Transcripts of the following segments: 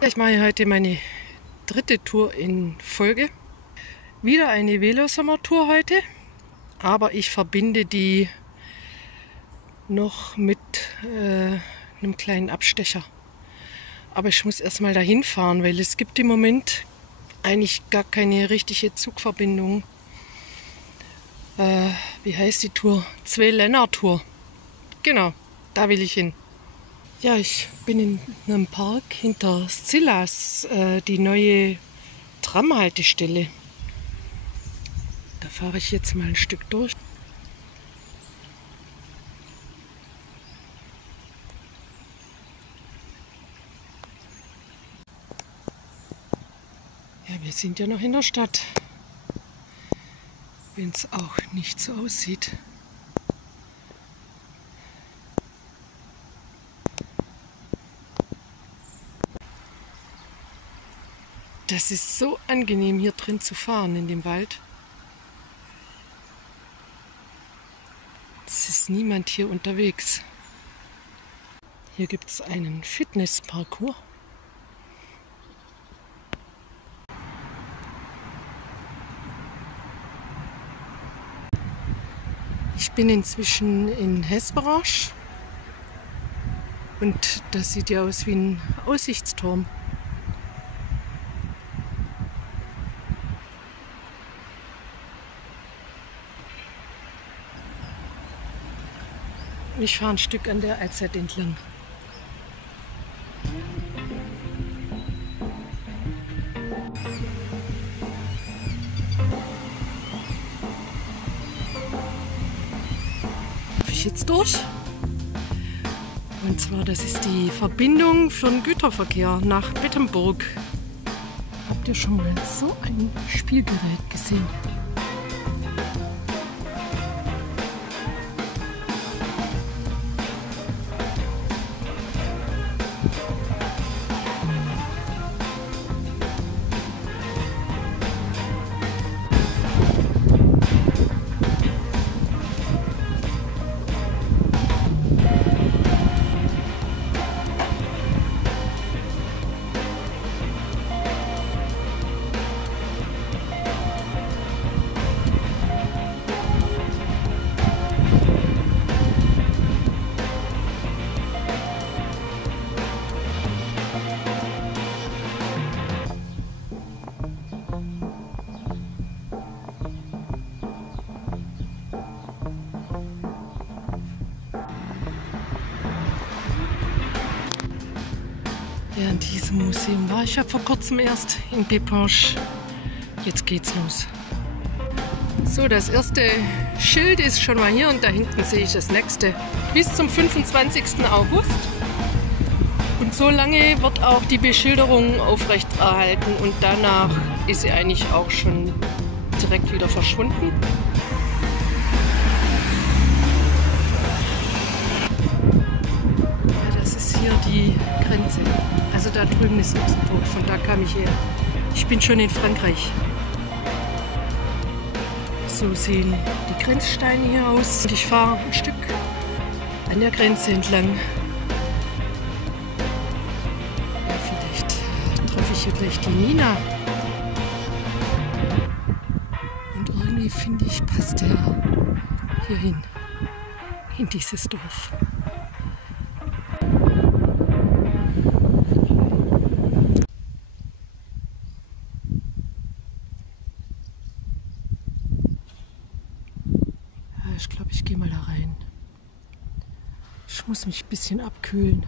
Ich mache heute meine dritte Tour in Folge. Wieder eine Velosommertour heute, aber ich verbinde die noch mit einem kleinen Abstecher. Aber ich muss erstmal dahin fahren, weil es gibt im Moment eigentlich gar keine richtige Zugverbindung. Wie heißt die Tour? Zwei-Länder-Tour. Genau, da will ich hin. Ja, ich bin in einem Park hinter Szilas, die neue Tramhaltestelle. Da fahre ich jetzt mal ein Stück durch. Ja, wir sind ja noch in der Stadt, wenn es auch nicht so aussieht. Das ist so angenehm, hier drin zu fahren in dem Wald. Es ist niemand hier unterwegs. Hier gibt es einen Fitnessparcours. Ich bin inzwischen in Hesperach und das sieht ja aus wie ein Aussichtsturm. Ich fahre ein Stück an der AZ entlang. Jetzt durch. Und zwar, das ist die Verbindung für den Güterverkehr nach Bettemburg. Habt ihr schon mal so ein Spielgerät gesehen? Ja, in diesem Museum war ich ja vor kurzem erst in Pépange. Jetzt geht's los. So, das erste Schild ist schon mal hier und da hinten sehe ich das nächste. Bis zum 25. August. Und so lange wird auch die Beschilderung aufrechterhalten und danach ist sie eigentlich auch schon direkt wieder verschwunden. Ja, das ist hier die Grenze. Also da drüben ist Luxemburg, von da kam ich her. Ich bin schon in Frankreich. So sehen die Grenzsteine hier aus. Und ich fahre ein Stück an der Grenze entlang. Ja, vielleicht treffe ich hier gleich die Nina. Und irgendwie finde ich, passt der hier hin, in dieses Dorf. Ich glaube, ich gehe mal da rein. Ich muss mich ein bisschen abkühlen.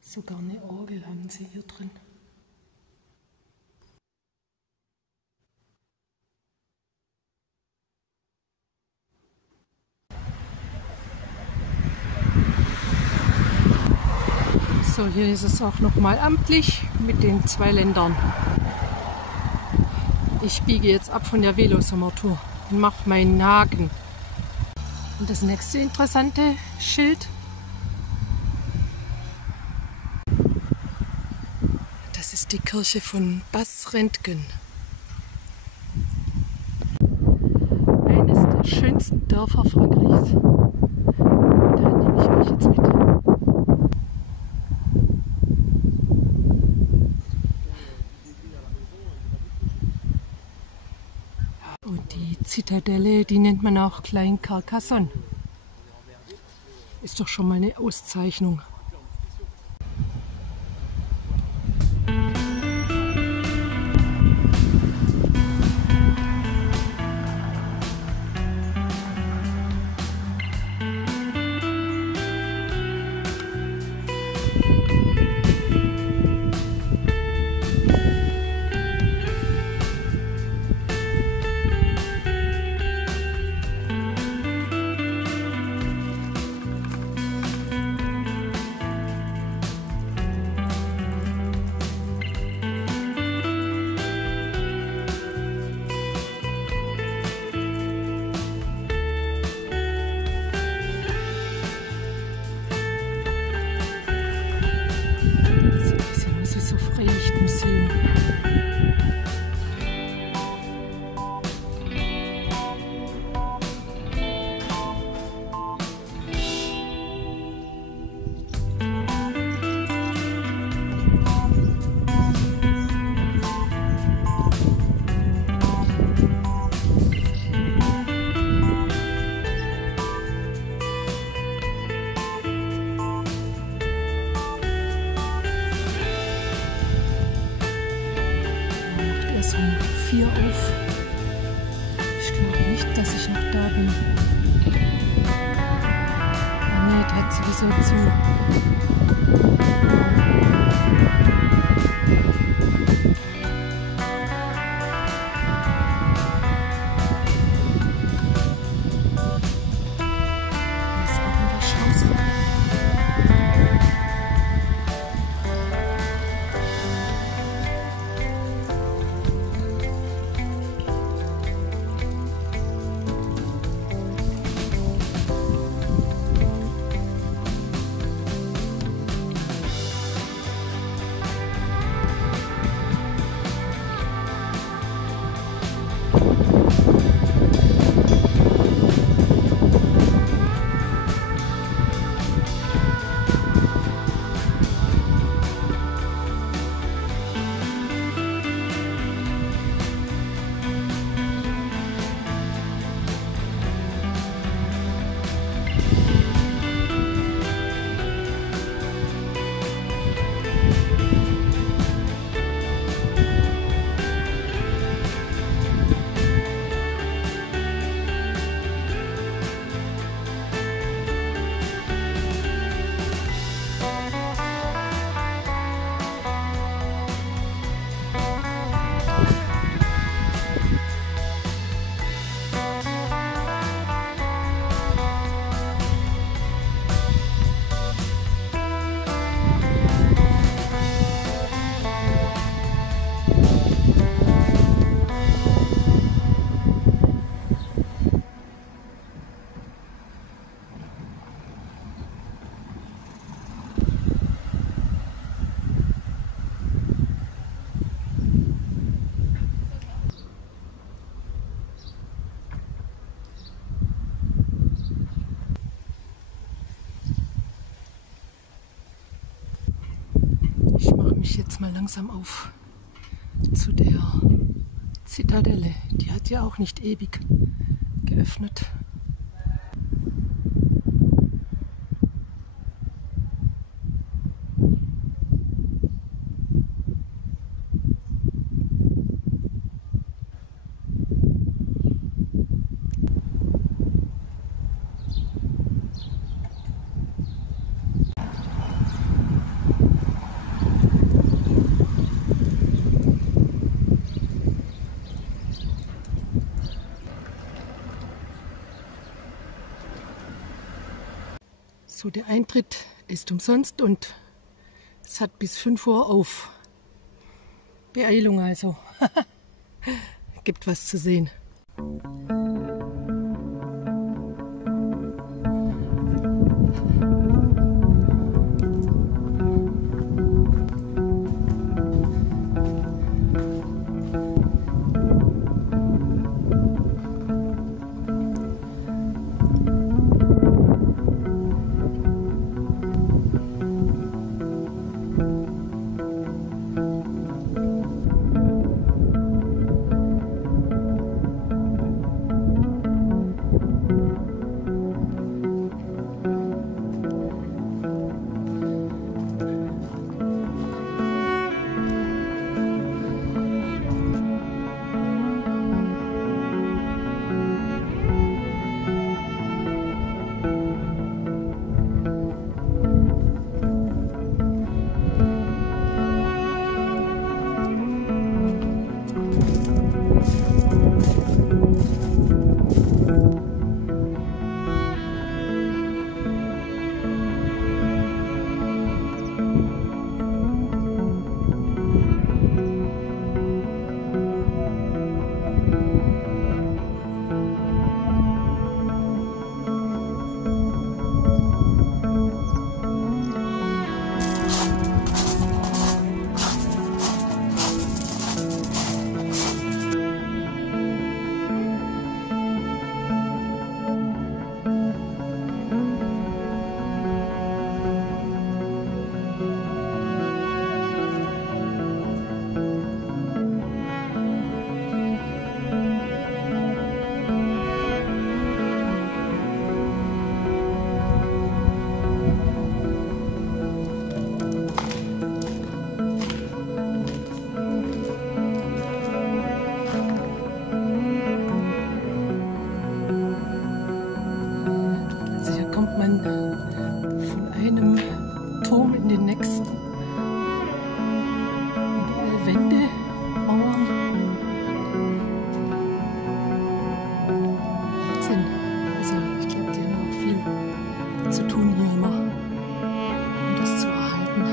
Sogar eine Orgel haben sie hier drin. So, hier ist es auch nochmal amtlich mit den zwei Ländern. Ich biege jetzt ab von der Velosommertour und mache meinen Haken. Und das nächste interessante Schild ist die Kirche von Bas-Rentgen. Eines der schönsten Dörfer Frankreichs. Da nehme ich euch jetzt mit. Und die Zitadelle, die nennt man auch Klein Carcassonne. Ist doch schon mal eine Auszeichnung. Freilichtmuseum. Um 4 auf. Ich glaube nicht, dass ich noch da bin. Ah nee, der hat sowieso zu. Hier ist auch ein Waschhaus. Ich mache mich jetzt mal langsam auf zu der Zitadelle. Die hat ja auch nicht ewig geöffnet. So, der Eintritt ist umsonst und es hat bis 5 Uhr auf. Beeilung also. Gibt was zu sehen. einem Turm in den nächsten. Überall Wände, Mauern. Wahnsinn. Also ich glaube, die haben auch viel zu tun hier immer, um das zu erhalten.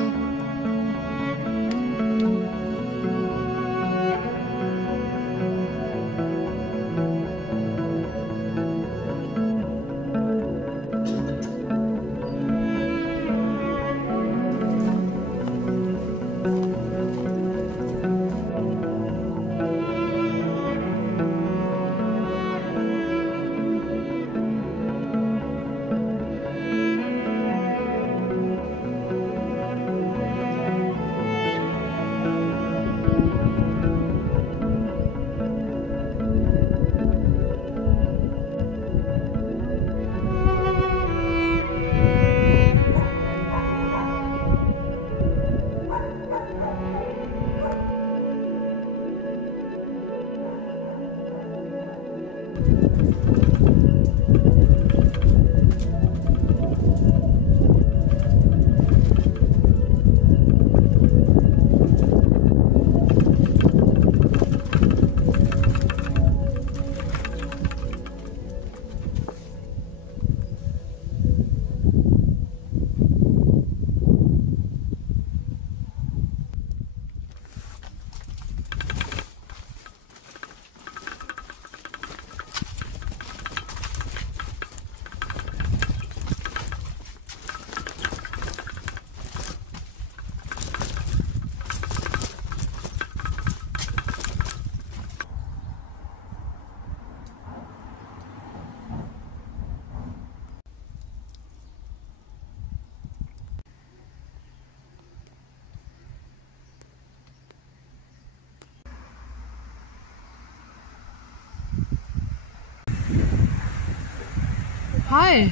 Hi,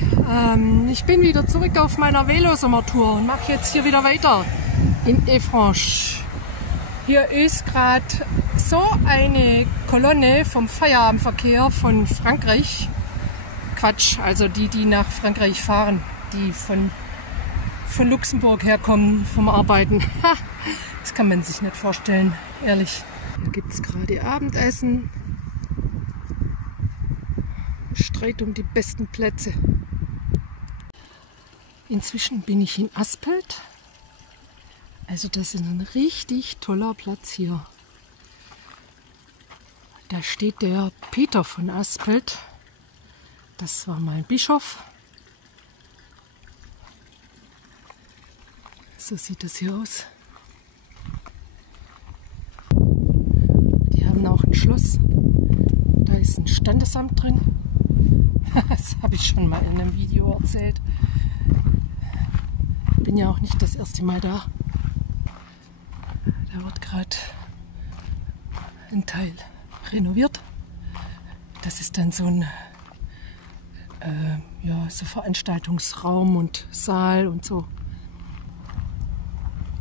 ich bin wieder zurück auf meiner Velosommertour und mache jetzt hier wieder weiter in Effranche. Hier ist gerade so eine Kolonne vom Feierabendverkehr von Frankreich. Quatsch, also die nach Frankreich fahren, die von Luxemburg herkommen vom Arbeiten. Ha, das kann man sich nicht vorstellen, ehrlich. Hier gibt es gerade Abendessen. Streit um die besten Plätze. Inzwischen bin ich in Aspelt. Also das ist ein richtig toller Platz hier. Da steht der Peter von Aspelt. Das war mal ein Bischof. So sieht das hier aus. Die haben auch ein Schloss. Da ist ein Standesamt drin. Das habe ich schon mal in einem Video erzählt. Bin ja auch nicht das erste Mal da. Da wird gerade ein Teil renoviert. Das ist dann so ein so Veranstaltungsraum und Saal und so.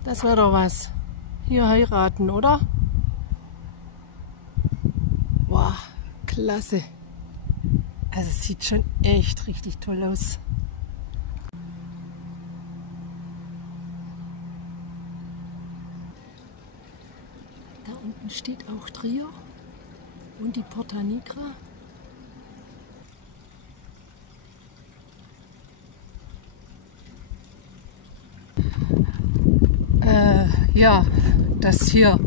Das wäre doch was. Hier heiraten, oder? Wow, klasse. Also es sieht schon echt richtig toll aus. Da unten steht auch Trier und die Porta Nigra. Ja, das hier,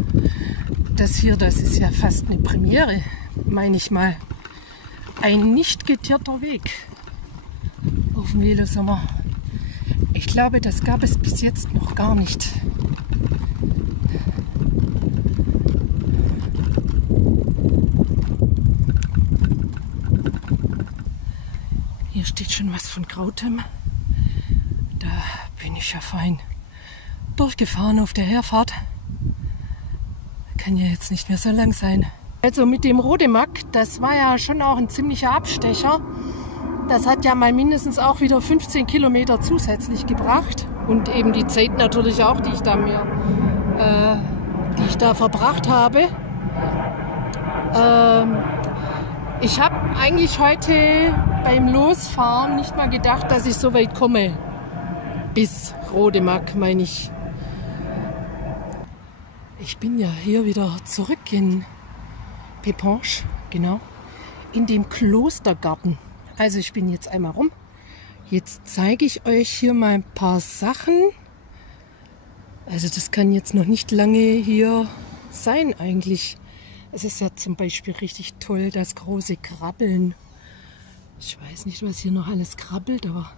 das ist ja fast eine Premiere, meine ich mal. Ein nicht geteerter Weg auf dem Velosommer. Ich glaube, das gab es bis jetzt noch gar nicht. Hier steht schon was von Krautem. Da bin ich ja fein durchgefahren auf der Herfahrt. Kann ja jetzt nicht mehr so lang sein. Also mit dem Rodemack, das war ja schon auch ein ziemlicher Abstecher. Das hat ja mal mindestens auch wieder 15 Kilometer zusätzlich gebracht. Und eben die Zeit natürlich auch, die ich da verbracht habe. Ich habe eigentlich heute beim Losfahren nicht mal gedacht, dass ich so weit komme. bis Rodemack, meine ich. Ich bin ja hier wieder zurück in Péponges, genau, in dem Klostergarten. Also ich bin jetzt einmal rum. Jetzt zeige ich euch hier mal ein paar Sachen. Also das kann jetzt noch nicht lange hier sein eigentlich. Es ist ja zum Beispiel richtig toll, das große Krabbeln. Ich weiß nicht, was hier noch alles krabbelt, aber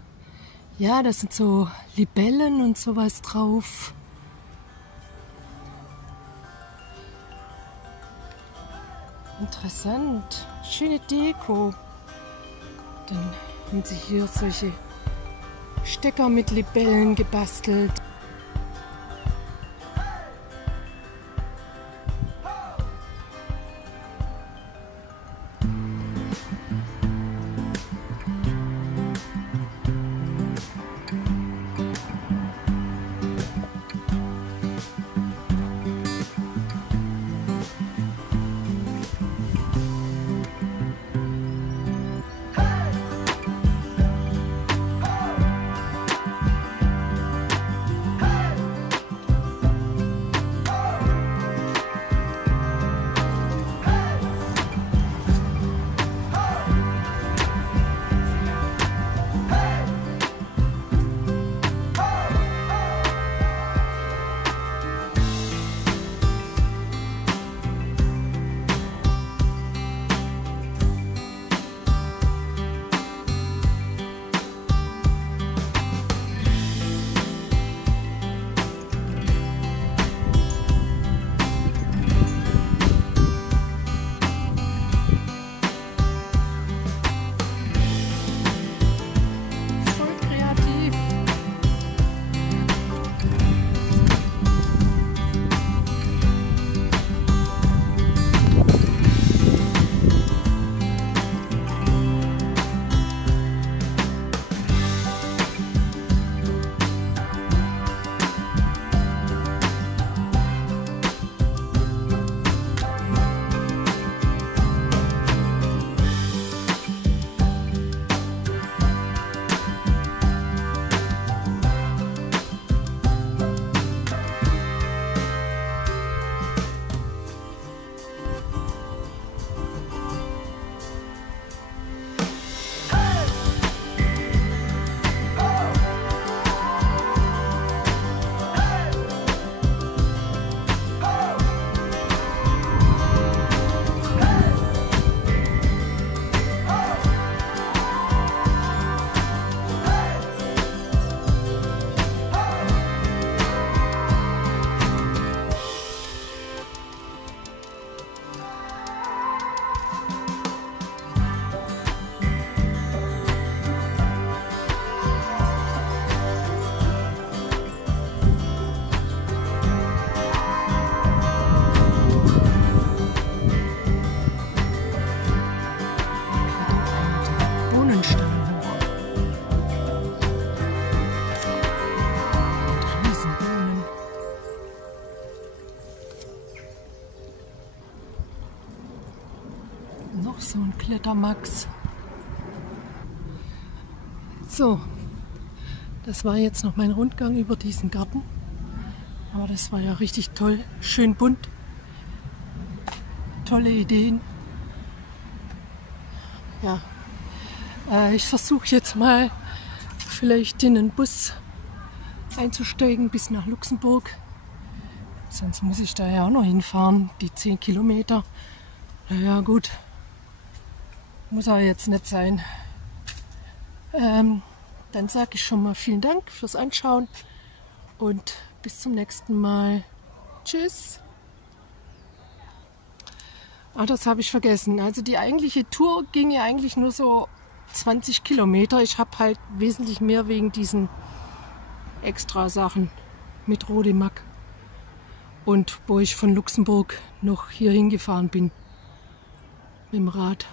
ja, da sind so Libellen und sowas drauf. Interessant. Schöne Deko. Dann haben sie hier solche Stecker mit Libellen gebastelt. Noch so ein Klettermax. So, das war jetzt noch mein Rundgang über diesen Garten. Aber das war ja richtig toll, schön bunt. Tolle Ideen. Ja, ich versuche jetzt mal vielleicht in einen Bus einzusteigen bis nach Luxemburg. Sonst muss ich da ja auch noch hinfahren, die 10 Kilometer. Naja, gut. Muss aber jetzt nicht sein. Dann sage ich schon mal vielen Dank fürs Anschauen und bis zum nächsten Mal. Tschüss. Ah, das habe ich vergessen. Also die eigentliche Tour ging ja eigentlich nur so 20 Kilometer. Ich habe halt wesentlich mehr wegen diesen extra Sachen mit Rodemack. Und wo ich von Luxemburg noch hier hingefahren bin mit dem Rad.